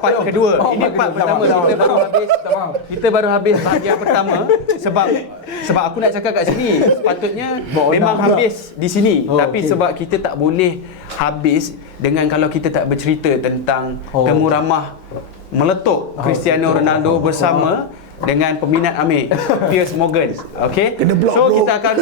part kedua. Ini part pertama. Kita baru habis bahagian pertama sebab aku nak cakap kat sini sepatutnya memang habis di sini. Tapi sebab kita tak boleh habis dengan kalau kita tak bercerita tentang temu ramah meletup Cristiano Ronaldo bersama dengan peminat Amir Piers Morgan. Okey. So kita akan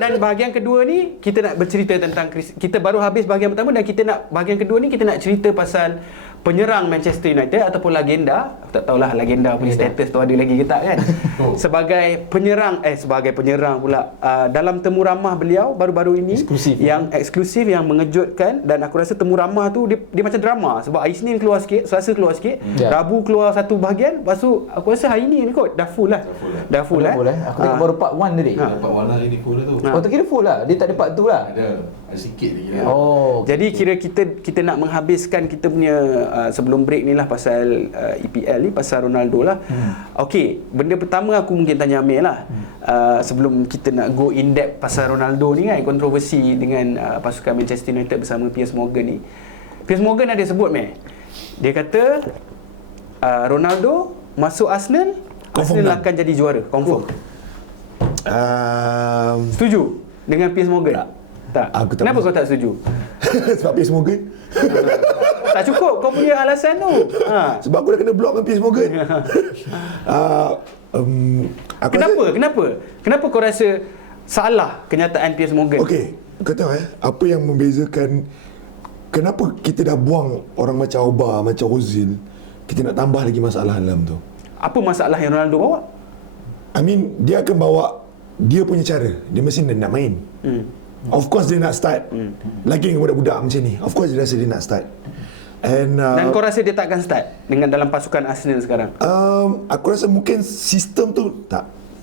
dan bahagian kedua ni kita nak bercerita tentang kita baru habis bahagian pertama dan kita nak bahagian kedua ni kita nak cerita pasal penyerang Manchester United ataupun legenda. Aku tak tahulah legenda punya status tu ada lagi ke tak kan. Sebagai penyerang pula dalam temu ramah beliau baru-baru ini eksklusif yang mengejutkan dan aku rasa temu ramah tu dia macam drama sebab hari Isnin keluar sikit, Selasa keluar sikit, Rabu keluar satu bahagian, lepas tu aku rasa hari ni kot dah full lah. Aku tengok baru part 1 tadi. Part 1 lah ini full lah tu. Oh, tak kira full lah. Dia tak ada part 2 lah. Ada sikit lagi lah. Jadi kira kita nak menghabiskan kita punya sebelum break ni lah pasal EPL ni, pasal Ronaldo lah. Okey, benda pertama aku mungkin tanya Amir lah. Sebelum kita nak go in depth pasal Ronaldo ni kan, kontroversi dengan pasukan Manchester United bersama Piers Morgan ni. Piers Morgan ada sebut dia kata Ronaldo masuk Arsenal akan jadi juara, confirm. Setuju dengan Piers Morgan? Tak. Kenapa kau tak setuju? Sebab Piers Morgan. Tak cukup kau punya alasan tu. Sebab aku dah kena block dengan Piers Morgan. Kenapa kau rasa salah kenyataan Piers Morgan? Okey, kau tahu apa yang membezakan kenapa kita dah buang orang macam Auba, macam Ozil, kita nak tambah lagi masalah dalam tu. Apa masalah yang Ronaldo bawa? I mean, dia akan bawa dia punya cara. Dia mesti nak main. Of course dia nak start. Lagi dengan budak-budak macam ni, of course dia rasa dia nak start. Dan kau rasa dia tak akan start dengan dalam pasukan Arsenal sekarang? Aku rasa mungkin sistem tu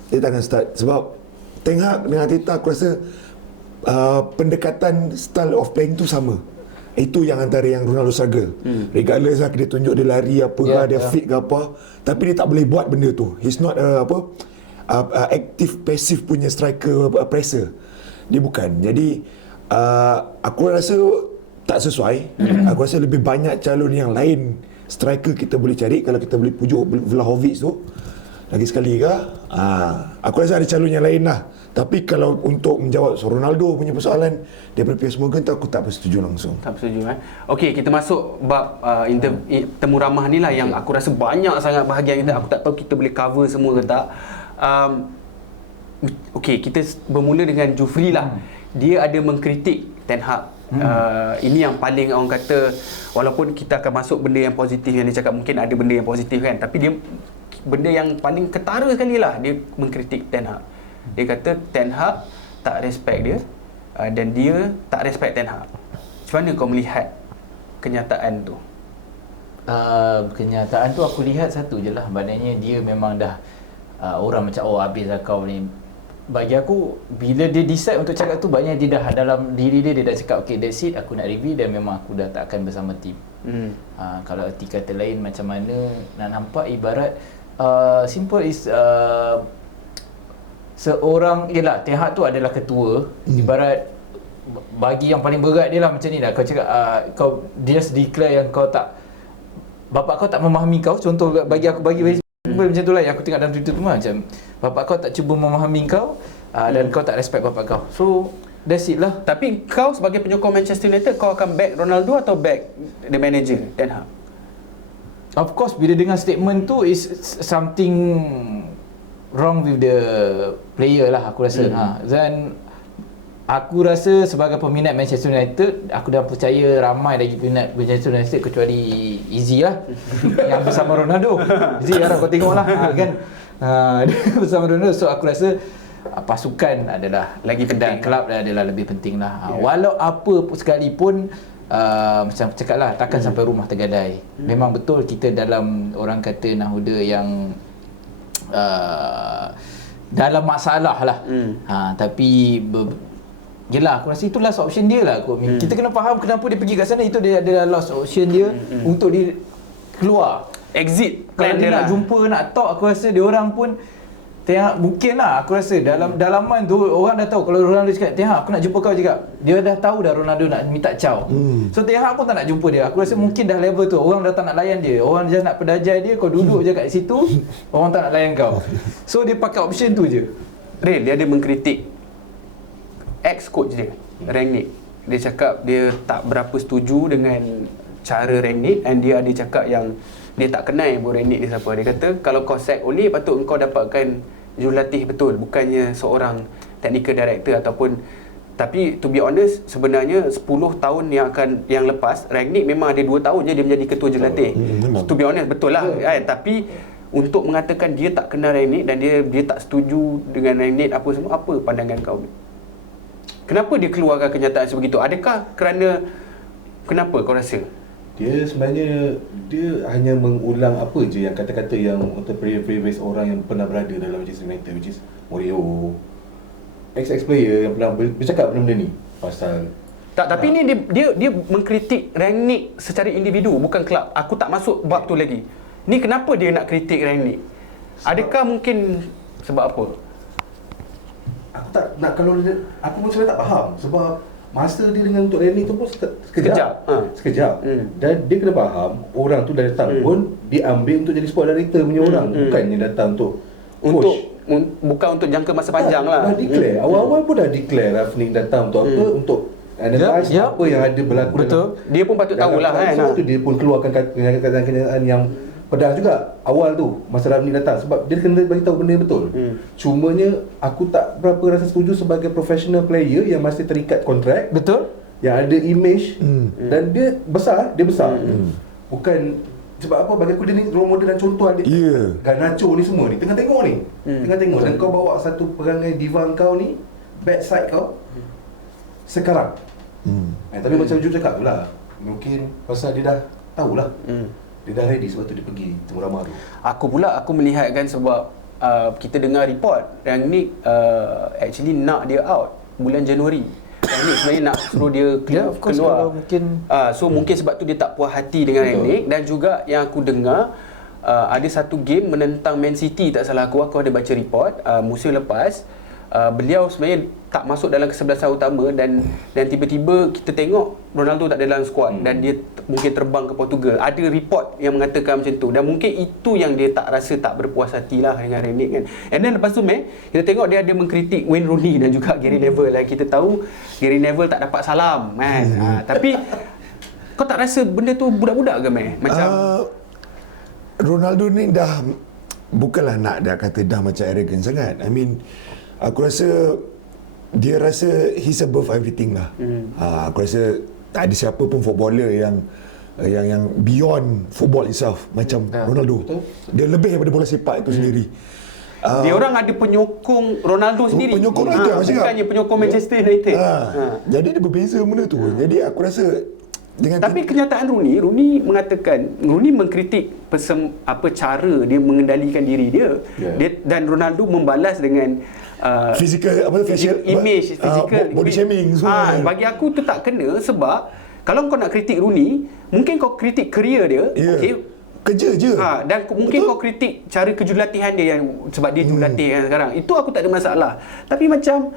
dia tak akan start. Sebab Ten Hag dengan Arteta, aku rasa pendekatan style of playing tu sama. Itu yang antara yang Ronaldo struggle. Regardless lah dia tunjuk dia lari apa dia fit ke apa, tapi dia tak boleh buat benda tu. He's not active passive punya striker presser. Dia bukan. Jadi aku rasa tak sesuai. Aku rasa lebih banyak calon yang lain striker kita boleh cari. Kalau kita boleh pujuk Vlahovic tu lagi sekali ke, aku rasa ada calon yang lain lah. Tapi kalau untuk menjawab Ronaldo punya persoalan daripada Piers Morgan tu, aku tak bersetuju langsung. Tak bersetuju Okey, kita masuk bab temu ramah ni lah yang aku rasa banyak sangat bahagian kita. Aku tak tahu kita boleh cover semua ke tak. Okey, kita bermula dengan Jufri lah. Dia ada mengkritik Ten Hag. Ini yang paling orang kata, walaupun kita akan masuk benda yang positif yang dia cakap, mungkin ada benda yang positif kan, tapi dia benda yang paling ketara sekali lah, dia mengkritik Ten Hag. Dia kata Ten Hag tak respect dia dan dia tak respect Ten Hag. Macam mana kau melihat kenyataan tu? Kenyataan tu aku lihat satu je lah. Maknanya dia memang dah orang macam habis lah kau ni. Bagi aku, bila dia decide untuk cakap tu, banyak dia dah dalam diri dia dah cakap okay, that's it, aku nak review dan memang aku dah tak akan bersama tim. Kalau erti kata lain macam mana nak nampak, ibarat simple is seorang, yelah, Ten Hag tu adalah ketua. Ibarat bagi yang paling berat dia lah macam ni lah. Kau cakap kau just declare yang kau tak, bapak kau tak memahami kau. Contoh bagi aku, bagi macam tu lah yang aku tengok dalam Twitter tu macam bapak kau tak cuba memahami kau dan kau tak respect bapak kau. So that's it lah. Tapi kau sebagai penyokong Manchester United, kau akan back Ronaldo atau back the manager Ten Hag? Of course, bila dengar statement tu is something wrong with the player lah, aku rasa. Dan aku rasa sebagai peminat Manchester United, aku dah percaya ramai lagi peminat Manchester United kecuali Izzy lah yang bersama Ronaldo. Izzy harap kau tengok lah kan, bersama Ronaldo. So aku rasa pasukan adalah lagi penting, dan kelab adalah lebih penting lah. Walau apa sekalipun, macam cakap lah, takkan sampai rumah tergadai. Memang betul kita dalam, orang kata nahuda yang dalam masalah lah. Tapi yelah, aku rasa itu last option dia lah. Kita kena faham kenapa dia pergi kat sana. Itu dia adalah last option dia untuk dia keluar, exit kalau dia nak jumpa, nak talk, aku rasa dia orang pun Tengok mungkin lah aku rasa dalam dalaman tu orang dah tahu kalau Ronaldo cakap Tengok aku nak jumpa kau juga. Dia dah tahu dah Ronaldo nak minta ciao. So Tengok pun tak nak jumpa dia. Aku rasa mungkin dah level tu. Orang dah tak nak layan dia. Orang just nak pedajai dia, kau duduk je kat situ, orang tak nak layan kau. So dia pakai option tu je. Ray, dia ada mengkritik ex-coach dia, Rangnick. Dia cakap dia tak berapa setuju dengan cara Rangnick, dan dia ada cakap yang dia tak kenal pun Rangnick ni siapa. Dia kata kalau kau sack Ole, patut engkau dapatkan jurulatih betul, bukannya seorang technical director ataupun. Tapi to be honest, sebenarnya 10 tahun yang lepas, Rangnick memang ada 2 tahun je dia menjadi ketua jurulatih. To be honest, betul lah kan. Tapi untuk mengatakan dia tak kenal Rangnick dan dia tak setuju dengan Rangnick apa semua, apa pandangan kau? Kenapa dia keluarkan kenyataan sebegitu? Adakah kerana kenapa kau rasa? Dia sebenarnya dia hanya mengulang apa je yang kata-kata yang untuk previous orang yang pernah berada dalam Manchester United, which is Mourinho, ex player yang pernah bercakap benda-benda ni pasal Tak, tapi ni dia mengkritik Rangnick secara individu, bukan klub. Aku tak masuk bab tu lagi. Ni kenapa dia nak kritik Rangnick? Adakah mungkin sebab apa? aku tak nak, kalau dia, aku pun sebenarnya tak faham sebab masa dia dengan untuk Rangnick tu pun sekejap. Sekejap. Dan dia kena faham orang tu dah datang pun diambil untuk jadi sport director punya orang, bukannya datang untuk coach. Bukan untuk jangka masa panjang lah. Dah declare. Awal-awal pun dah declare Rangnick datang untuk apa? Untuk analyse apa yang ada berlaku. Betul. Dia pun patut tahulah kan. Sebab tu dia pun keluarkan kenyataan yang pedas juga awal tu masa Rangnick datang, sebab dia kena bagi tahu benda betul. Cumanya aku tak berapa rasa setuju sebagai professional player yang masih terikat kontrak. Betul. Yang ada image dan dia besar. Bukan sebab apa, bagi aku dia ni role model dan contoh dia. Garnacho ni semua ni tengah tengok ni. Tengah tengok dan kau bawa satu perangai diva kau ni, bad side kau sekarang. Tapi macam Jun cakap tu lah, mungkin pasal dia dah tahulah. Dia dah ready, sebab tu dia pergi temu ramah tu. Aku melihatkan sebab kita dengar report Rangnick actually nak dia out bulan Januari. Rangnick sebenarnya nak suruh dia keluar. Mungkin So mungkin sebab tu dia tak puas hati dengan Rangnick. Dan juga yang aku dengar ada satu game menentang Man City, tak salah aku ada baca report musim lepas. Beliau sebenarnya tak masuk dalam kesebelasan utama dan tiba-tiba kita tengok Ronaldo tak ada dalam skuad dan dia mungkin terbang ke Portugal. Ada report yang mengatakan macam tu, dan mungkin itu yang dia tak rasa tak berpuas hatilah dengan Rangnick kan. And then lepas tu kita tengok dia ada mengkritik Wayne Rooney dan juga Gary Neville. Kita tahu Gary Neville tak dapat salam kan. Tapi kau tak rasa benda tu budak-budak ke macam Ronaldo ni dah bukanlah nak dah kata dah macam arrogant sangat. I mean, aku rasa dia rasa he's above everything lah. Aku rasa tak ada siapa pun footballer yang beyond football itself macam Ronaldo. Dia lebih daripada bola sepak itu sendiri. Dia orang ada penyokong Ronaldo sendiri. Penyokong itu bukannya penyokong Manchester United. Jadi dia berbeza benda tu. Jadi aku rasa dengan tapi kenyataan Rooney mengatakan, Rooney mengkritik cara dia mengendalikan diri dia. Dan Ronaldo membalas dengan physical image, physical body shaming semua. Bagi aku tu tak kena, sebab kalau kau nak kritik Rooney, mungkin kau kritik career dia, okey, kerja je. Dan mungkin kau kritik cara kejurulatihan dia yang sebab dia jurulatih kan sekarang. Itu aku tak ada masalah. Tapi macam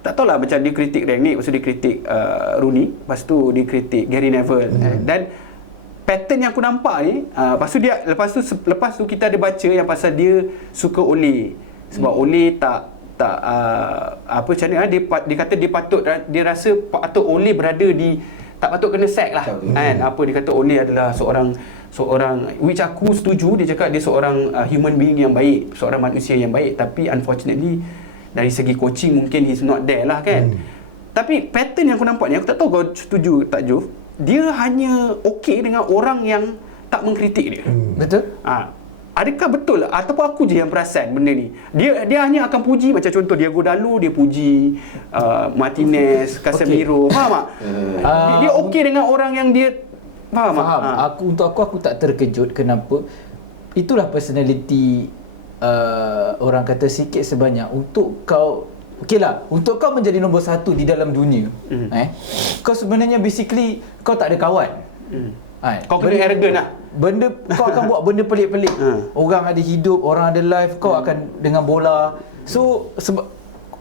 tak tahulah, macam dia kritik Rangnick, lepas tu dia kritik Rooney, lepas tu dia kritik Gary Neville. Dan pattern yang aku nampak ni, lepas tu kita ada baca yang pasal dia suka Ole. Sebab Ole tak macam mana, dia kata dia rasa patut Ole berada di, tak patut kena sack lah kan. Dia kata Ole adalah seorang which aku setuju. Dia cakap dia seorang human being yang baik, seorang manusia yang baik, tapi unfortunately dari segi coaching mungkin he's not there lah kan. Tapi pattern yang aku nampak ni, aku tak tahu kau setuju tak Juf, dia hanya okey dengan orang yang tak mengkritik dia. betul. Adakah betul ataupun aku je yang perasan benda ni? Dia hanya akan puji, macam contoh Diego Dallo dia puji Martinez, Casemiro. Faham tak? Dia okey dengan orang yang dia faham. Untuk aku tak terkejut. Kenapa? Itulah personality orang kata sikit sebanyak untuk kau. Okeylah, untuk kau menjadi nombor satu di dalam dunia, kau sebenarnya basically kau tak ada kawan. Kau kena arrogant lah. Benda kau akan buat benda pelik-pelik. Orang ada hidup, orang ada life, kau akan dengan bola. So sebab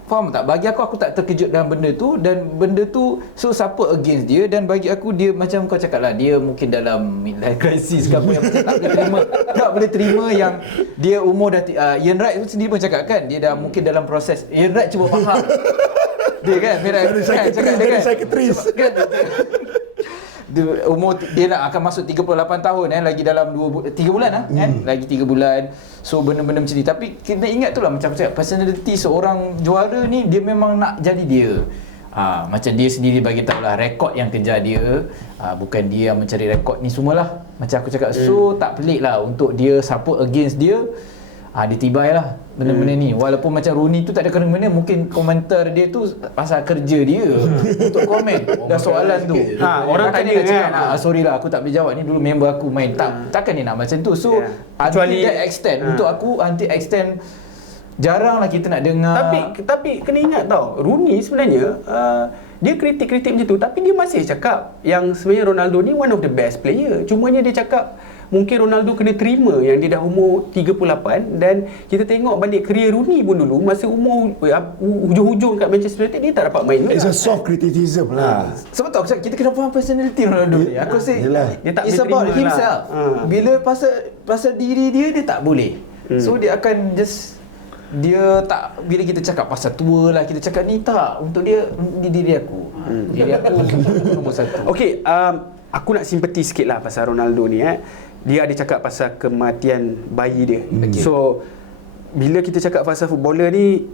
faham tak? Bagi aku tak terkejut dengan benda tu, dan benda tu so siapa against dia, dan bagi aku dia macam kau cakap lah, dia mungkin dalam midlife crisis ke apa yang macam tak boleh terima yang dia umur dah Ian Wright tu sendiri pun cakap kan, dia dah mungkin dalam proses. Ian Wright cuba faham. Dia kan cakap dia kan psychiatrist. Dia umur dia nak akan masuk 38 tahun lagi dalam 3 bulan kan, lagi 3 bulan. So benda-benda macam ni, tapi kita ingat tu lah macam cakap, personality seorang juara ni dia memang nak jadi dia. Macam dia sendiri bagi tahu lah, rekod yang kejar dia, bukan dia yang mencari rekod ni semualah. Macam aku cakap, so tak pelik lah untuk dia siapa against dia. Dia tibai lah benda-benda ni. Walaupun macam Rooney tu tak ada kena-mena, mungkin komentar dia tu pasal kerja dia untuk komen dah soalan tu. Orang tanya kan, sorry lah aku tak boleh jawab, ni dulu member aku main. Takkan dia nak macam tu. So kecuali until that extent, untuk aku until extent jarang lah kita nak dengar. Tapi kena ingat tau, Rooney sebenarnya dia kritik-kritik macam tu, tapi dia masih cakap yang sebenarnya Ronaldo ni one of the best player. Cumanya dia cakap mungkin Ronaldo kena terima yang dia dah umur 38, dan kita tengok balik career Rooney pun dulu masa umur hujung-hujung kat Manchester United dia tak dapat main. It's a soft criticism lah. Sebab tu aku cakap kita kena faham personality Ronaldo ni. Aku rasa dia tak it's boleh about terima himself. Bila Pasal diri dia tak boleh. So dia akan just dia tak, bila kita cakap pasal tua lah, kita cakap ni tak, untuk dia diri aku. Diri aku nombor satu. Okey, aku nak simpati sikit lah pasal Ronaldo ni. Dia ada cakap pasal kematian bayi dia. So bila kita cakap pasal footballer ni,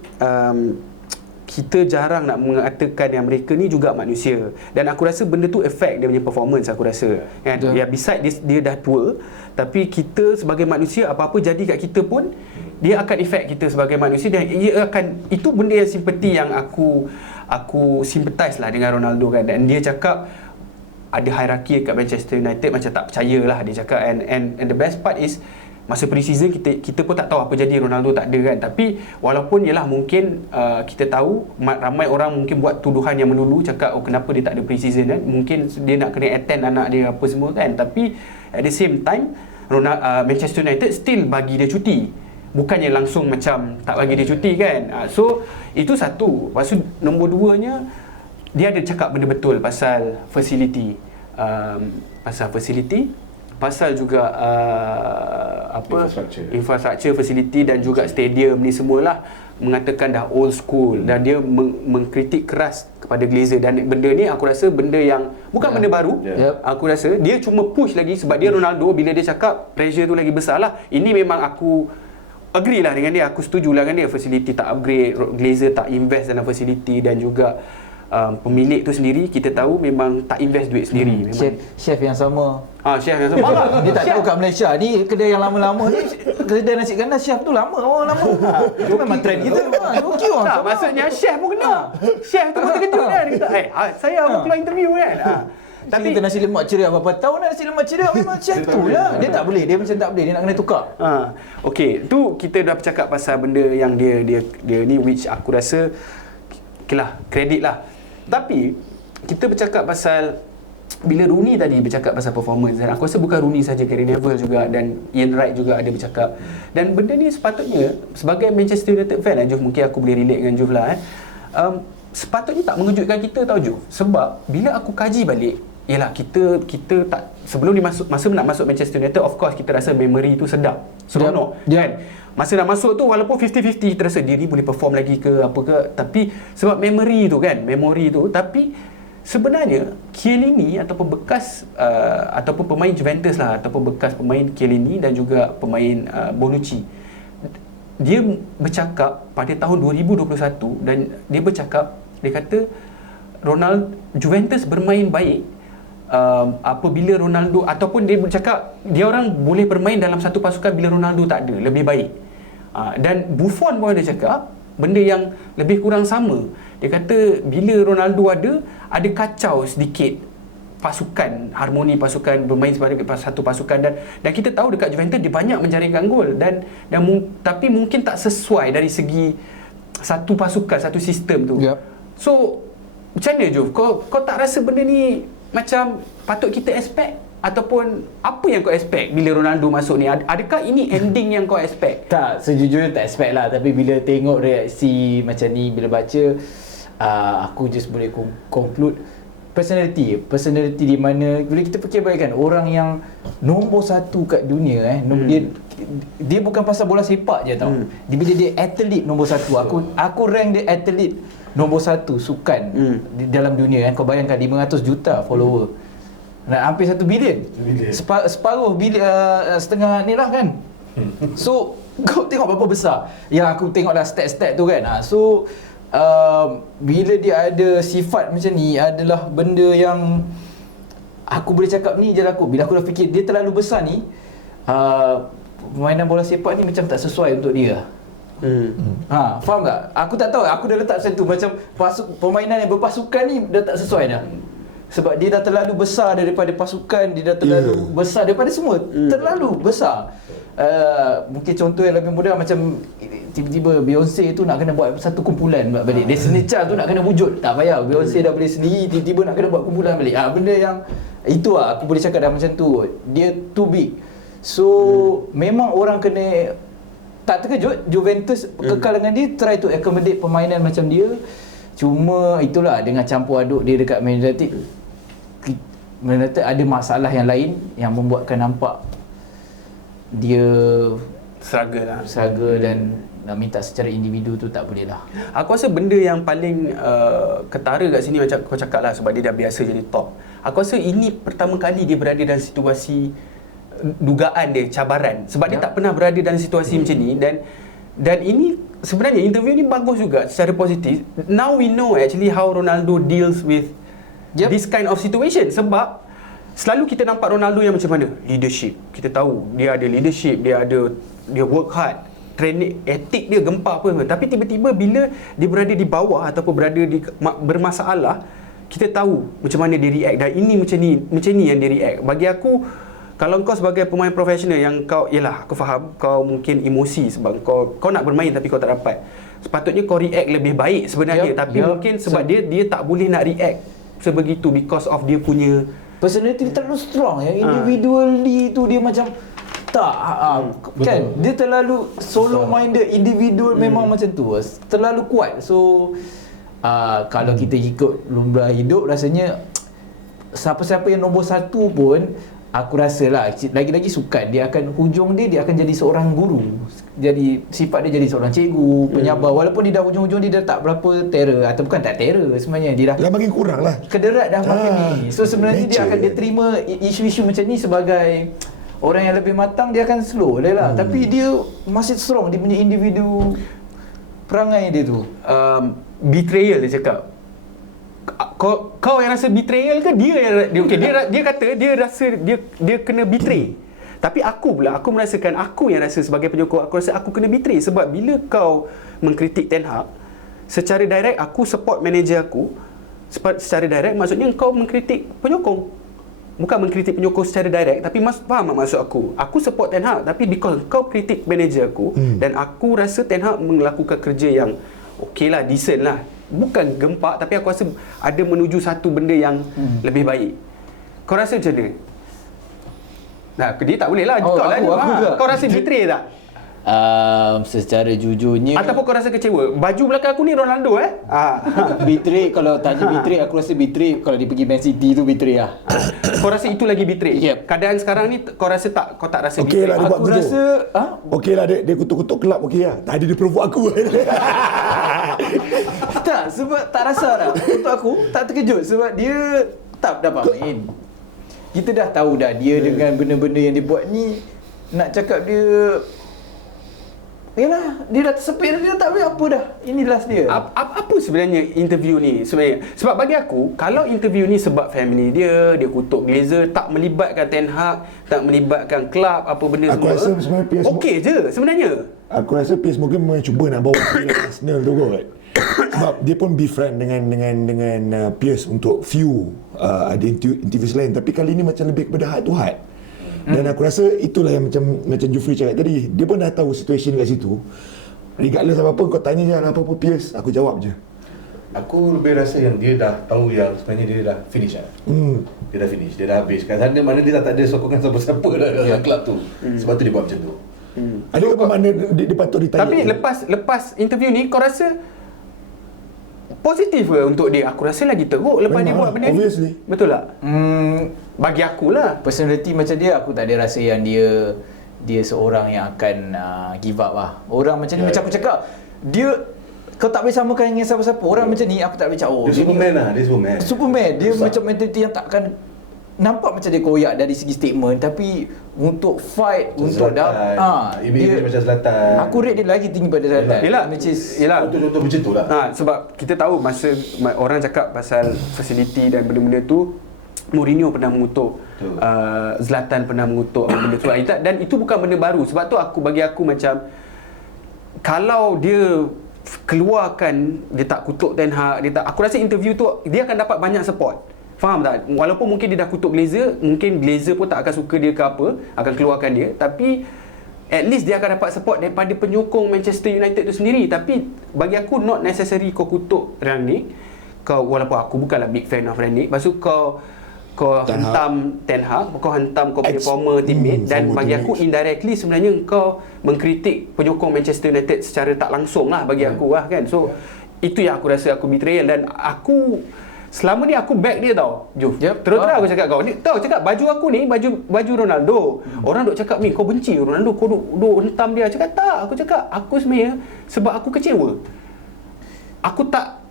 kita jarang nak mengatakan yang mereka ni juga manusia, dan aku rasa benda tu affect dia punya performance. Aku rasa kan, ya, beside dia dah tua, tapi kita sebagai manusia, apa-apa jadi kat kita pun dia akan affect kita sebagai manusia, dan ia akan, itu benda yang simpati yang aku sympathize lah dengan Ronaldo kan. Dan dia cakap ada hierarki kat Manchester United, macam tak percayalah dia cakap. And the best part is masa pre-season kita pun tak tahu apa jadi, Ronaldo tak ada kan. Tapi walaupun yalah mungkin kita tahu ramai orang mungkin buat tuduhan yang melulu, cakap kenapa dia tak ada pre-season kan, mungkin dia nak kena attend anak dia apa semua kan. Tapi at the same time Manchester United still bagi dia cuti, bukannya langsung macam tak bagi dia cuti kan. So itu satu. Lepas tu nombor duanya, dia ada cakap benda betul pasal facility, pasal juga infrastructure facility, dan juga stadium ni semualah mengatakan dah old school, dan dia mengkritik keras kepada Glazer. Dan benda ni aku rasa benda yang bukan benda baru. Aku rasa dia cuma push lagi, sebab dia Ronaldo, bila dia cakap pressure tu lagi besar lah. Ini memang aku agree lah dengan dia, aku setuju lah dengan dia. Facility tak upgrade, Glazer tak invest dalam facility, dan juga pemilik tu sendiri kita tahu memang tak invest duit sendiri. Chef yang sama. Chef yang sama. Dia tak tahu kat Malaysia ni kedai yang lama-lama ni, kedai nasi kandar chef tu lama. Itu memang trend kita. Okey orang. Tak, maksudnya chef pun kena. Chef tu pun terkejut kan. Dia kata, saya aku keluar interview kan. Tapi kita nasi lemak ceria berapa tahun dah, nasi lemak ceria memang chef tu lah. Dia tak boleh, dia macam tak boleh, dia nak kena tukar. Okey, tu kita dah bercakap pasal benda yang dia ni, which aku rasa okeylah, kredit lah. Tapi kita bercakap pasal, bila Rooney tadi bercakap pasal performance, dan aku rasa bukan Rooney saja, Gary Neville juga dan Ian Wright juga ada bercakap. Dan benda ni sepatutnya sebagai Manchester United fan lah, Juf, mungkin aku boleh relate dengan Juf lah sepatutnya tak mengejutkan kita tau Juf. Sebab bila aku kaji balik, yalah kita tak, sebelum masa nak masuk Manchester United, of course kita rasa memory tu sedap, seronok kan. Masa nak masuk tu walaupun 50-50, kita rasa dia ni boleh perform lagi ke apa ke, tapi sebab memory tu, tapi sebenarnya Chiellini ataupun bekas ataupun pemain Juventus lah, ataupun bekas pemain Chiellini dan juga pemain Bonucci, dia bercakap pada tahun 2021, dan dia kata Juventus bermain baik apabila Ronaldo, ataupun dia bercakap dia orang boleh bermain dalam satu pasukan bila Ronaldo tak ada, lebih baik. Dan Buffon pun ada cakap benda yang lebih kurang sama. Dia kata bila Ronaldo ada kacau sedikit pasukan, harmoni pasukan, bermain sebagai satu pasukan, dan kita tahu dekat Juventus dia banyak menjaringkan gol, tapi mungkin tak sesuai dari segi satu pasukan, satu sistem tu. So macam mana Jov? Kau tak rasa benda ni macam patut kita expect ataupun apa yang kau expect bila Ronaldo masuk ni? Adakah ini ending yang kau expect? Tak, sejujurnya tak expect lah. Tapi bila tengok reaksi macam ni, bila baca, aku just boleh conclude personality di mana bila kita fikir-fikirkan orang yang nombor 1 kat dunia dia bukan pasal bola sepak je tau. Bila dia atlet nombor 1, aku rank dia atlet nombor 1 sukan di dalam dunia kan. Kau bayangkan 500 juta follower. Hampir 1 bilion. Separuh setengah ni lah kan. So kau tengok berapa besar. Yang aku tengok dah stat-stat tu kan. So bila dia ada sifat macam ni adalah benda yang aku boleh cakap ni je lah aku. Bila aku dah fikir dia terlalu besar ni, permainan bola sepak ni macam tak sesuai untuk dia. Faham tak? Aku tak tahu, aku dah letak macam tu. Macam permainan yang berpasukan ni dah tak sesuai dah. Sebab dia dah terlalu besar daripada pasukan, dia dah terlalu besar daripada semua. Terlalu besar. Mungkin contoh yang lebih mudah macam tiba-tiba Beyonce tu nak kena buat satu kumpulan balik. Destiny Child tu nak kena wujud. Tak payah, Beyonce dah boleh sendiri, tiba-tiba nak kena buat kumpulan balik. Benda yang itu aku boleh cakap dah macam tu. Dia too big. So memang orang kena tak terkejut Juventus kekal dengan dia, try to accommodate permainan macam dia. Cuma itulah dengan campur aduk dia dekat Man United ada masalah yang lain yang membuatkan nampak dia struggle dan nak minta secara individu tu tak boleh lah. Aku rasa benda yang paling ketara kat sini macam kau cakap lah, sebab dia dah biasa jadi top. Aku rasa ini pertama kali dia berada dalam situasi dugaan dia, cabaran. Sebab dia tak pernah berada dalam situasi macam ni. Dan ini sebenarnya interview ni bagus juga secara positif. Now we know actually how Ronaldo deals with this kind of situation. Sebab selalu kita nampak Ronaldo yang macam mana? Leadership. Kita tahu dia ada leadership, dia work hard, training, etik dia gempar apa. Tapi tiba-tiba bila dia berada di bawah ataupun berada di bermasalah, kita tahu macam mana dia react. Dan ini macam ni yang dia react. Bagi aku, kalau kau sebagai pemain profesional yang kau, yelah aku faham kau mungkin emosi sebab kau nak bermain tapi kau tak dapat. Sepatutnya kau react lebih baik sebenarnya. Tapi mungkin sebab dia tak boleh nak react sebegitu because of dia punya personality terlalu strong. Yang individually tu dia macam tak kan, dia terlalu solo minded, individual memang macam tu, terlalu kuat. So kalau kita ikut lumrah hidup, rasanya siapa-siapa yang nombor 1 pun aku rasa lah, lagi-lagi sukan, dia akan hujung dia akan jadi seorang guru. Jadi sifat dia jadi seorang cikgu, penyabar. Walaupun dia dah hujung-hujung dia dah tak berapa terror, atau bukan tak terror sebenarnya, dia dah makin kurang lah, kederat dah makin ni. So sebenarnya dia terima isu-isu macam ni sebagai orang yang lebih matang, dia akan slow dia lah. Tapi dia masih strong, dia punya individu perangai dia tu. Betrayal dia cakap. Kau yang rasa betrayal ke dia yang dia kata dia rasa dia kena betray. Tapi aku merasakan aku yang rasa sebagai penyokong, aku rasa aku kena betray. Sebab bila kau mengkritik Ten Hag secara direct, aku support manager aku secara direct, maksudnya kau mengkritik penyokong. Bukan mengkritik penyokong secara direct, tapi faham tak maksud aku? Aku support Ten Hag, tapi because kau kritik manager aku, dan aku rasa Ten Hag melakukan kerja yang okey lah, decent lah. Bukan gempak, tapi aku rasa ada menuju satu benda yang lebih baik. Kau rasa macam mana? Nah, dia tak boleh lah. Kau rasa betray tak? Secara jujurnya, ataupun kau rasa kecewa? Baju belakang aku ni Ronaldo betray, kalau tanya betray, aku rasa betray kalau dia pergi Man City tu betray lah. Kau rasa itu lagi betray? Yep. Keadaan sekarang ni kau rasa tak? Kau tak rasa okey betray? lah, dia buat Aku betul. rasa okey lah, dia kutuk-kutuk kelab, okey lah. Tadi dia provoke aku. tak, sebab tak rasa dah. Untuk aku tak terkejut sebab dia tak dapat main. Kita dah tahu dah dia dengan benda-benda yang dia buat ni, nak cakap dia, yalah, dia dah tersepit, dia tak boleh apa dah. Ini last dia. Apa sebenarnya interview ni sebenarnya? Sebab bagi aku, kalau interview ni sebab family dia kutuk Glazer, tak melibatkan Ten Hag, tak melibatkan klub, apa benda aku semua, rasa sebenarnya PS okey je sebenarnya. Aku rasa PS Morgan memang cuba nak bawa Arsenal tu kot. Sebab dia pun befriend dengan Pierce untuk few ada interview lain, tapi kali ni macam lebih kepada heart to heart. Dan aku rasa itulah yang macam Jufri cakap tadi, dia pun dah tahu situasi kat situ. Regardless apa-apa, kau tanya je apa-apa Pierce, aku jawab je. Aku lebih rasa yang dia dah tahu yang sebenarnya dia dah finish lah. Dia dah finish, dia dah habis. Kat sana mana dia tak ada sokongan siapa-siapa dah dalam klub tu. Sebab tu dia buat macam tu. Ada ke mana dia patut ditanya? Tapi lepas interview ni kau rasa positif ke untuk dia? Aku rasa lagi teruk lepas dia buat benda obviously. ni. Betul tak? Bagi aku lah. Personality macam dia, aku tak ada rasa yang dia seorang yang akan give up lah. Orang macam ni, macam aku cakap, dia, kau tak boleh samakan dengan siapa-siapa. Orang macam ni aku tak boleh cakap, Dia Superman lah, dia Superman. Superman. Dia Besar. macam mentality yang takkan nampak macam dia koyak dari segi statement, tapi untuk fight, untuk Image macam Zlatan. aku rate dia lagi tinggi pada Zlatan. Yelah. Which is Contoh-contoh macam tu lah. Sebab kita tahu masa orang cakap pasal facility dan benda-benda tu, Mourinho pernah mengutuk, Zlatan pernah mengutuk benda tu, dan itu bukan benda baru. Sebab tu bagi aku macam, kalau dia keluarkan, dia tak kutuk Ten Hag, aku rasa interview tu dia akan dapat banyak support. Faham tak? Walaupun mungkin dia dah kutuk Glazer, mungkin Glazer pun tak akan suka dia ke apa, akan keluarkan dia, tapi at least dia akan dapat support daripada penyokong Manchester United tu sendiri. Tapi bagi aku not necessary kau kutuk Rangnick. Walaupun aku bukanlah big fan of Rangnick, lepas tu kau hentam Ten Hag, kau hantam kau punya former teammate, dan bagi aku indirectly sebenarnya kau mengkritik penyokong Manchester United secara tak langsung lah bagi aku lah kan. So itu yang aku rasa aku betrayal, dan aku selama ni aku back dia tau, Juf. Terus-terus aku cakap kau ni, tahu cakap baju aku ni baju Ronaldo. Orang duk cakap ni kau benci Ronaldo, kau duk hentam dia. Cakap tak, aku cakap aku sebenarnya sebab aku kecewa. Aku tak,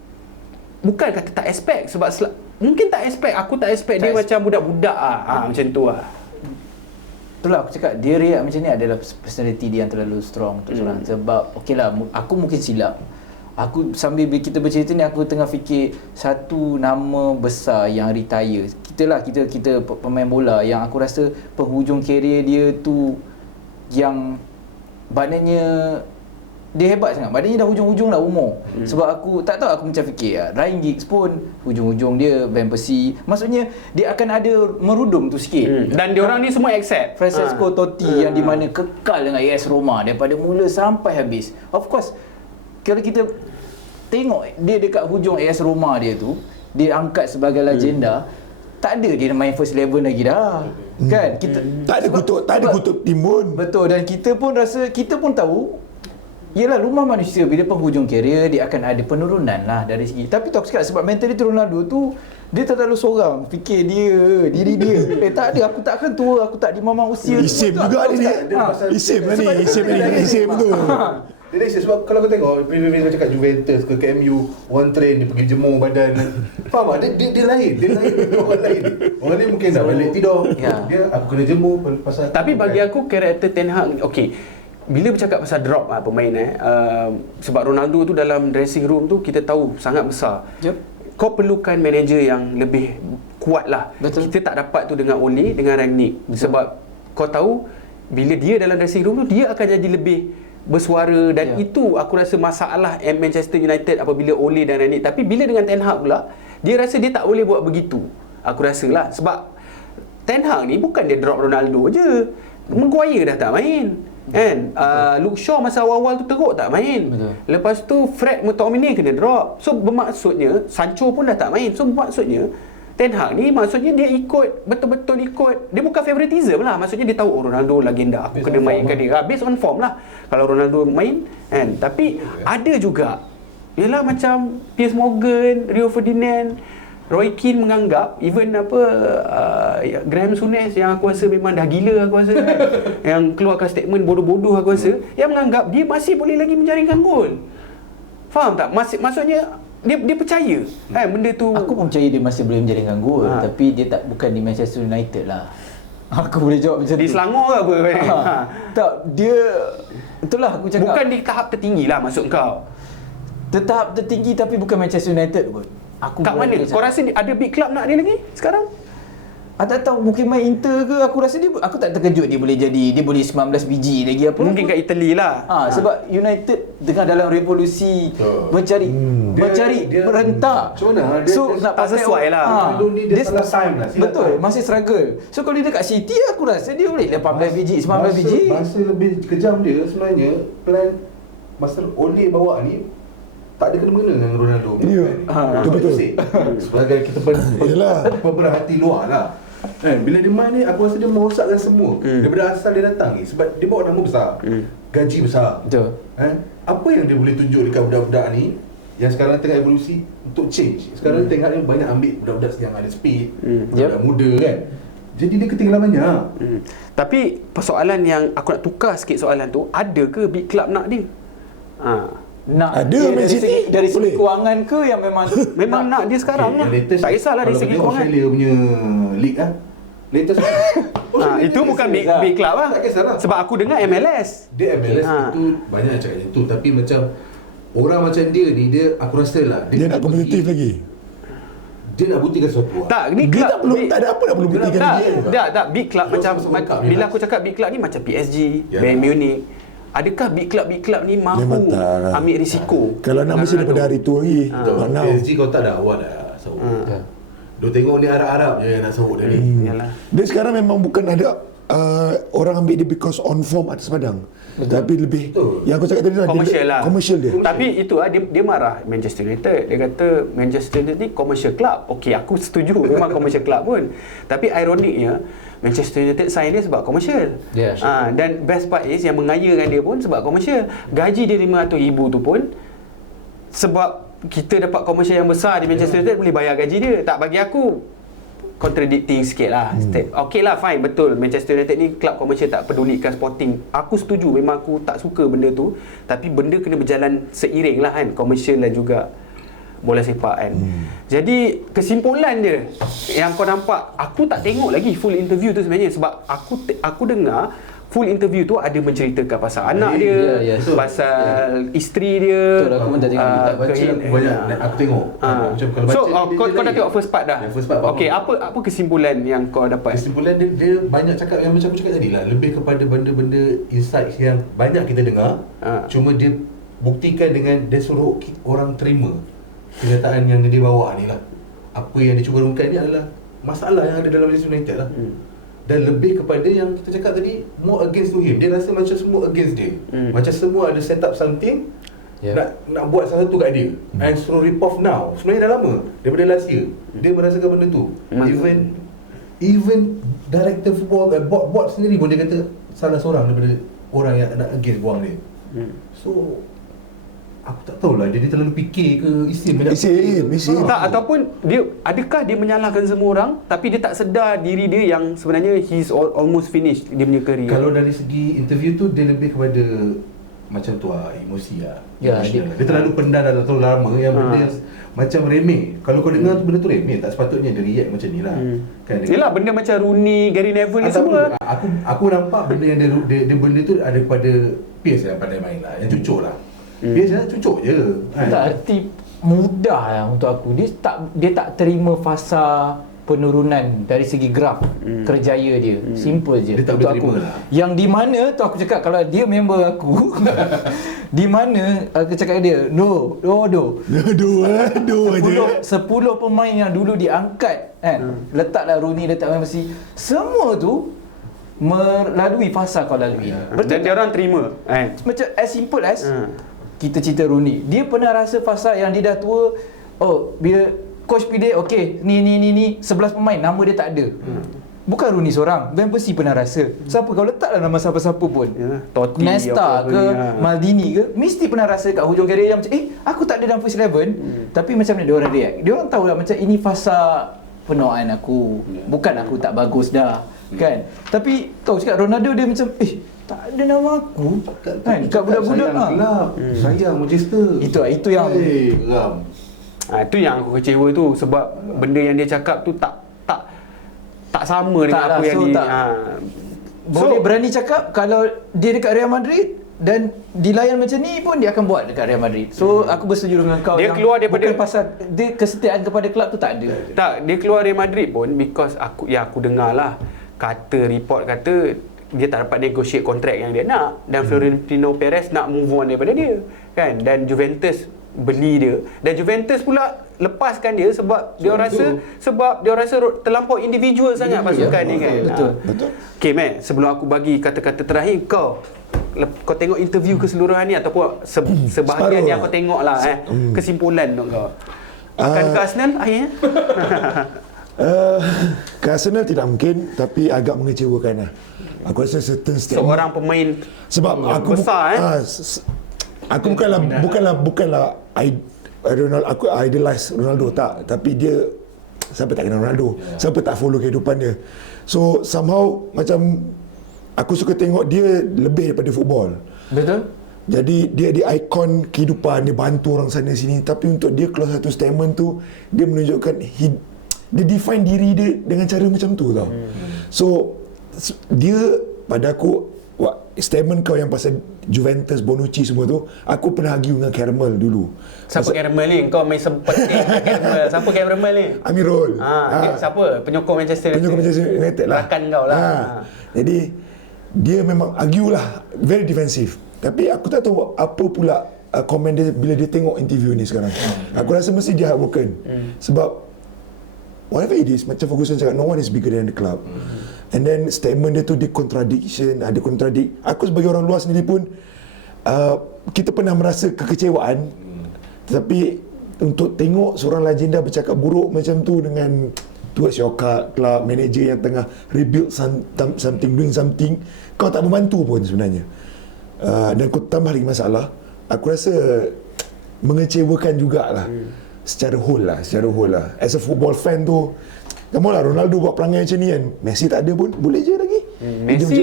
bukan kata tak expect, sebab mungkin tak expect, aku tak expect dia macam budak-budak macam tu lah. Itulah aku cakap, dia react macam ni adalah personality dia yang terlalu strong untuk seorang. Sebab okey lah, aku mungkin silap. Aku sambil kita bercerita ni, aku tengah fikir satu nama besar yang retire. Kita pemain bola yang aku rasa penghujung karier dia tu yang maknanya dia hebat sangat. Maknanya dah hujung-hujung dah umur. Sebab aku tak tahu, aku macam fikir Ryan Giggs pun hujung-hujung dia, Van Persie. Maksudnya dia akan ada merudum tu sikit. Dan dia orang ni semua accept. Francesco Totti yang di mana kekal dengan AS Roma daripada mula sampai habis. Of course, kalau kita tengok dia dekat hujung AS Roma dia tu, dia angkat sebagai legenda, tak ada dia main first 11 lagi dah. Kan? Kita tak ada kutuk timbun. Betul, dan kita pun tahu, yelah, rumah manusia bila penghujung karier dia akan ada penurunan lah dari segi. Tapi tu aku cakap, sebab mentality Ronaldo tu dia terlalu seorang, fikir diri dia. Tak ada, aku tak akan tua, aku tak dimamang usia. Isim juga ni. Isim tu. Jadi sebab kalau kau tengok bila cakap Juventus ke MU, orang train dia pergi jemur badan. Faham tak? Dia lain orang lain. Orang ni mungkin dah balik tidur. Dia aku kena jemur pasal. Tapi bagi aku karakter Ten Hag, okey, bila bercakap pasal drop pemain sebab Ronaldo tu dalam dressing room tu kita tahu sangat besar. Kau perlukan manager yang lebih kuat lah. Betul. Kita tak dapat tu dengan Ole, dengan Rangnick. Sebab kau tahu bila dia dalam dressing room tu, dia akan jadi lebih bersuara, dan itu aku rasa masalah Manchester United apabila Ole dan Rangnick. Tapi bila dengan Ten Hag pula, dia rasa dia tak boleh buat begitu. Aku rasa lah, sebab Ten Hag ni bukan dia drop Ronaldo je. Maguire dah tak main kan, Luke Shaw masa awal-awal tu teruk tak main. Betul. Lepas tu Fred McTominay kena drop. So bermaksudnya Sancho pun dah tak main. So bermaksudnya Ten Hag ni maksudnya dia ikut, betul-betul ikut. Dia bukan favoritism lah. Maksudnya dia tahu Ronaldo legenda, aku kena mainkan dia. Based on form lah kalau Ronaldo main kan. Tapi ada juga, yelah, macam Piers Morgan, Rio Ferdinand, Roy Keane menganggap, even Graham Souness yang aku rasa memang dah gila, aku rasa kan, yang keluarkan statement bodoh-bodoh, aku rasa yang menganggap dia masih boleh lagi menjaringkan gol. Faham tak? Maksudnya dia percaya kan benda tu. Aku pun percaya dia masih boleh menjaringkan gol, tapi dia bukan di Manchester United lah. Aku boleh jawab macam di Selangor ke apa? Tak, dia, itulah aku cakap, bukan di tahap tertinggi lah maksud kau. tahap tertinggi tapi bukan Manchester United pun. Aku kat mana? Kau rasa ada big club nak dia lagi sekarang? tak tahu, mungkin main Inter ke. Aku rasa aku tak terkejut dia boleh 19 biji lagi apa. Mungkin kat Italy lah. Sebab United tengah dalam revolusi mencari merentak. Macam mana? So nak tak sesuai lah. Dia salah time lah. Betul, masih struggle. So kalau dia dekat City, aku rasa dia boleh 18 biji, 19 biji. Masa lebih kejam dia sebenarnya, plan masa Ole bawa ni tak ada kena-mengena dengan Ronaldo. Ya. Betul. Sebagai kita Yelah. pemerhati luar lah. Bila dia main ni, aku rasa dia merosakkan semua. Daripada asal dia datang ni. Sebab dia bawa nama besar. Gaji besar. Betul. Apa yang dia boleh tunjuk dekat budak-budak ni yang sekarang tengah evolusi untuk change. Sekarang tengok dia banyak ambil budak-budak yang ada speed, budak muda kan. Jadi dia ketinggalan banyak. Tapi persoalan yang aku nak tukar sikit soalan tu, ada ke big club nak dia? Nak Ada dia Man City, dari segi boleh. kewangan ke yang memang Nak dia sekarang lah. Yang latest Tak kisahlah dari kalau segi tengok kewangan. Australia punya league lah. Latest Itu bukan big club lah. Tak kisahlah. Sebab aku dengar MLS. Dia MLS Ha. itu banyak yang cakap macam tu. Tapi macam orang macam dia ni, dia aku rasa lah Dia nak kompetitif lagi. Dia nak buktikan sesuatu lah. Tak, ni Dia club tak perlu, tak ada apa nak perlu buktikan tak, dia. tak, big club Dia macam masuk World Cup ni, bila Mas. aku cakap big club ni macam PSG, Yalah. Bayern Munich. Adakah big club ni Memang mahu tak lah. ambil risiko? Kalau nak mesti daripada hari tu lagi. Now. PSG kau tak ada awal dah sahut. Dia tengok ni Arab-Arab je yang nak sahut dia ni. Yalah. Dia sekarang memang bukan ada orang ambil dia because on form atas padang. Tapi lebih Betul. yang aku cakap tadi Komersial lah. Komersial dia. Tapi itu lah, dia marah Manchester United. Dia kata Manchester United ni commercial club. Okey, aku setuju memang commercial club pun. Tapi ironiknya Manchester United sign dia sebab komersial. Yeah, sure. Dan best part is yang mengayakan dia pun sebab komersial. Gaji dia RM500,000 tu pun sebab kita dapat komersial yang besar di Manchester United boleh bayar gaji dia. Tak, bagi aku contradicting sikit lah. Okey lah, fine, betul Manchester United ni klub komersial tak pedulikan sporting. Aku setuju, memang aku tak suka benda tu. Tapi benda kena berjalan seiring lah kan, komersial dan juga bola sepak kan. Jadi kesimpulan dia yang kau nampak, aku tak tengok lagi full interview tu sebenarnya. Sebab aku dengar full interview tu ada menceritakan pasal anak dia, Ya, betul. pasal isteri dia. Betul, aku pun tak tengok. Tak baca aku banyak, aku tengok. Macam kalau baca So dia kau dah lain. tengok first part dah? Yang first part Okey, apa kesimpulan yang kau dapat? Kesimpulan dia banyak cakap yang macam aku cakap tadi lah. Lebih kepada benda-benda insights yang banyak kita dengar. Cuma dia buktikan dengan dia suruh orang terima kenyataan yang dia bawa ni lah. Apa yang dia cuba rungkai ni adalah masalah yang ada dalam Manchester United lah. Dan lebih kepada yang kita cakap tadi, more against to him. Dia rasa macam semua against dia. Macam semua ada set up something, nak buat sesuatu kat dia. And suruh rip off now. Sebenarnya dah lama, daripada last year dia merasakan benda tu. Even director football, board sendiri pun dia kata salah seorang daripada orang yang nak against buang dia. So aku tak tahulah dia terlalu fikir ke Isim banyak Isim. Tak, ataupun adakah dia menyalahkan semua orang tapi dia tak sedar diri dia yang sebenarnya he's almost finished dia punya career. Kalau dari segi interview tu dia lebih kepada macam tu lah, emosi lah. Ya, Emotional lah. Dia terlalu pendam dah terlalu lama yang benda yang macam remeh. Kalau kau dengar tu benda tu remeh, tak sepatutnya dia react macam ni lah. Kan, Yelah, benda macam Rooney, Gary Neville ni semua. Aku nampak benda yang dia benda tu ada pada Pierce yang pandai main lah, yang cucuk lah. Pierce yang cucuk je. Tak erti mudah lah untuk aku. Dia tak terima fasa penurunan dari segi graf kerjaya dia. Simple je. Dia tak untuk boleh aku. terima lah. Yang di mana tu aku cakap kalau dia member aku di mana aku cakap dia no. Aduh aja. 10 pemain yang dulu diangkat kan. Letaklah Rooney, letak Messi. Semua tu melalui fasa kau lalui. Dan dia orang terima. Macam as simple as kita cerita Rooney. Dia pernah rasa fasa yang dia dah tua. Oh, bila coach pilih okey, ni 11 pemain, nama dia tak ada. Bukan Rooney seorang. Van Persie pernah rasa. Siapa kau letaklah nama siapa-siapa pun. Totti Nesta ke, Maldini ke, mesti pernah rasa kat hujung karier yang macam aku tak ada dalam first 11. Tapi macam mana dia orang react? Dia orang tahu lah macam ini fasa penuaan aku. Bukan aku tak bagus dah. Kan? Tapi kau cakap Ronaldo dia macam tak ada nama aku. Kan? Kat budak-budak kelab. Sayang Manchester. Itu yang geram. Itu yang aku kecewa tu sebab benda yang dia cakap tu tak sama dengan Tak lah, apa yang so dia tak. Boleh berani cakap kalau dia dekat Real Madrid dan dilayan macam ni pun dia akan buat dekat Real Madrid. So aku bersetuju dengan kau. Dia yang keluar daripada bukan pasal dia kesetiaan kepada klub tu tak ada. Tak, dia keluar Real Madrid pun because aku dengar lah report kata dia tak dapat negotiate kontrak yang dia nak dan Florentino Perez nak move on daripada dia kan, dan Juventus beli dia dan Juventus pula lepaskan dia sebab dia rasa terlampau individual sangat pasukan ni kan. Betul. Okey Matt, sebelum aku bagi kata-kata terakhir, kau tengok interview keseluruhan ni ataupun sebahagian Separuh yang kau tengok lah kesimpulan untuk kau akan ke Arsenal akhirnya? Ke Arsenal tidak mungkin, tapi agak mengecewakan lah. Aku rasa certain statement Seorang pemain sebab aku besar aku bukanlah Ronaldo, aku idolize Ronaldo tak, tapi dia siapa tak kenal Ronaldo, siapa tak follow kehidupan dia. So somehow macam aku suka tengok dia lebih daripada football. Betul. Jadi dia ikon kehidupan, dia bantu orang sana sini, tapi untuk dia keluar satu statement tu, dia menunjukkan dia define diri dia dengan cara macam tu tau. So dia pada aku statement kau yang pasal Juventus, Bonucci semua tu, aku pernah argue dengan Caramel dulu. Siapa Caramel ni? Kau main sempat Caramel. Siapa Caramel ni? Amirul. Siapa? Penyokong Manchester United. Penyokong Manchester United lah. Rakan kau lah. Jadi dia memang argue lah, very defensive. Tapi aku tak tahu apa pula komen dia bila dia tengok interview ni sekarang. Aku rasa mesti dia heartbroken. Sebab whatever it is, macam Ferguson cakap, no one is bigger than the club. And then statement dia tu dia contradiction, ada contradict. Aku sebagai orang luar sendiri pun kita pernah merasa kekecewaan. Tetapi untuk tengok seorang legenda bercakap buruk macam tu dengan towards your club, manager yang tengah rebuild something, doing something, kau tak membantu pun sebenarnya. Dan kau tambah lagi masalah, aku rasa mengecewakan jugalah. Secara whole lah. As a football fan tu, kamu lah Ronaldo buat perangai macam ni kan, Messi tak ada pun, boleh je lagi.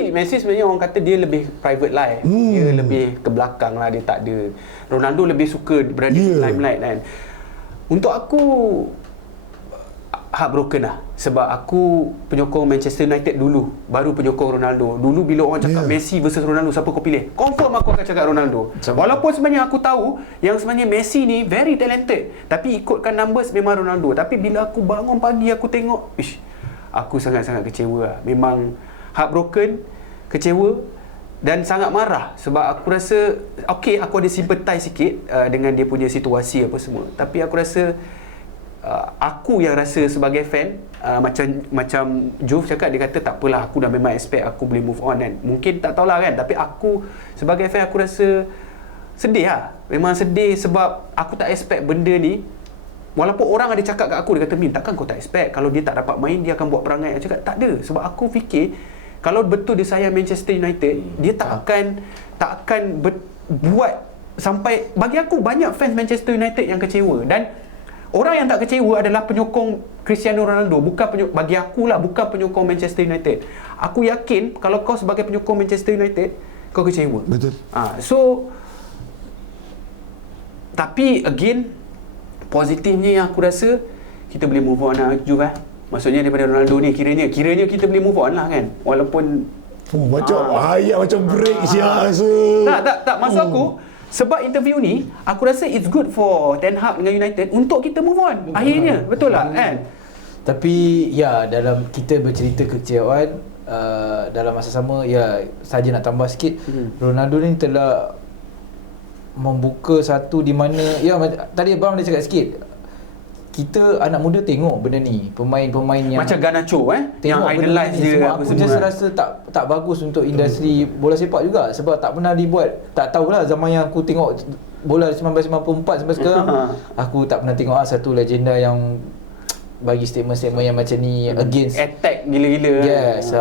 Messi sebenarnya orang kata dia lebih private life. Dia lebih ke belakang lah, dia tak ada. Ronaldo lebih suka berada di limelight kan. Untuk aku heartbroken lah, sebab aku penyokong Manchester United dulu, baru penyokong Ronaldo. Dulu bila orang cakap Messi versus Ronaldo, siapa kau pilih? Confirm aku akan cakap Ronaldo. Walaupun sebenarnya aku tahu yang sebenarnya Messi ni very talented, tapi ikutkan numbers memang Ronaldo. Tapi bila aku bangun pagi aku tengok, aku sangat-sangat kecewa lah. Memang heartbroken, kecewa dan sangat marah. Sebab aku rasa okay, aku ada sympathize sikit dengan dia punya situasi apa semua. Tapi aku rasa aku yang rasa sebagai fan, macam Juf cakap, dia kata tak apalah, aku dah memang expect aku boleh move on kan. Mungkin tak tahulah kan, tapi aku sebagai fan aku rasa sedih lah. Memang sedih sebab aku tak expect benda ni. Walaupun orang ada cakap kat aku, dia kata, Min, takkan kau tak expect kalau dia tak dapat main dia akan buat perangai. Aku cakap tak ada, sebab aku fikir kalau betul dia sayang Manchester United, dia tak akan buat sampai. Bagi aku banyak fans Manchester United yang kecewa, dan orang yang tak kecewa adalah penyokong Cristiano Ronaldo, bagi aku lah, bukan penyokong Manchester United. Aku yakin kalau kau sebagai penyokong Manchester United, kau kecewa. Betul. So tapi again, positifnya yang aku rasa kita boleh move on lah, Juf. Maksudnya daripada Ronaldo ni, kiranya kita boleh move on lah kan. Walaupun macam ayat macam break siapa. Tak maksud aku, sebab interview ni, aku rasa it's good for Ten Hag dengan United untuk kita move on akhirnya, betul lah kan? Tapi ya, dalam kita bercerita kekecewaan, dalam masa sama, ya saja nak tambah sikit, Ronaldo ni telah membuka satu di mana, ya tadi abang dia cakap sikit, kita anak muda tengok benda ni, pemain-pemain yang macam Garnacho yang idolize dia apa aku semua. just rasa tak bagus untuk industri bola sepak juga, sebab tak pernah dibuat. Tak tahulah zaman yang aku tengok bola 1994 sampai sekarang, aku tak pernah tengok satu legenda yang bagi statement-statement yang macam ni against attack gila-gila. Yes,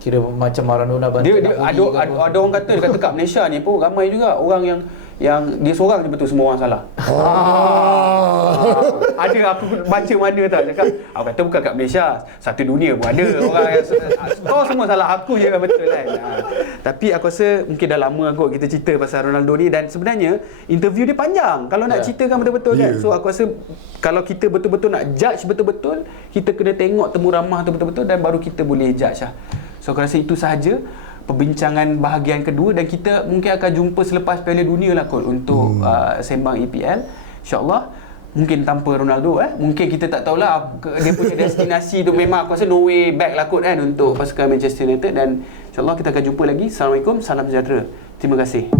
kira macam Maradona bantu. Dia ada orang kata, kat Malaysia ni pun ramai juga orang yang dia seorang je betul, semua orang salah. Ada aku baca mana tak cakap, aku kata bukan kat Malaysia, satu dunia pun ada orang yang kau semua salah, aku je yang betul kan. Tapi aku rasa mungkin dah lama kot kita cerita pasal Ronaldo ni, dan sebenarnya interview dia panjang kalau nak ceritakan betul-betul kan. So aku rasa kalau kita betul-betul nak judge betul-betul, kita kena tengok temu ramah tu betul-betul, dan baru kita boleh judge lah. So aku rasa itu sahaja perbincangan bahagian kedua, dan kita mungkin akan jumpa selepas Piala Dunia lah kot untuk sembang EPL, insyaAllah. Mungkin tanpa Ronaldo mungkin kita tak tahulah dia punya destinasi tu. Memang aku rasa no way back lah kot kan untuk pasukan Manchester United, dan insyaAllah kita akan jumpa lagi. Assalamualaikum, salam sejahtera, terima kasih.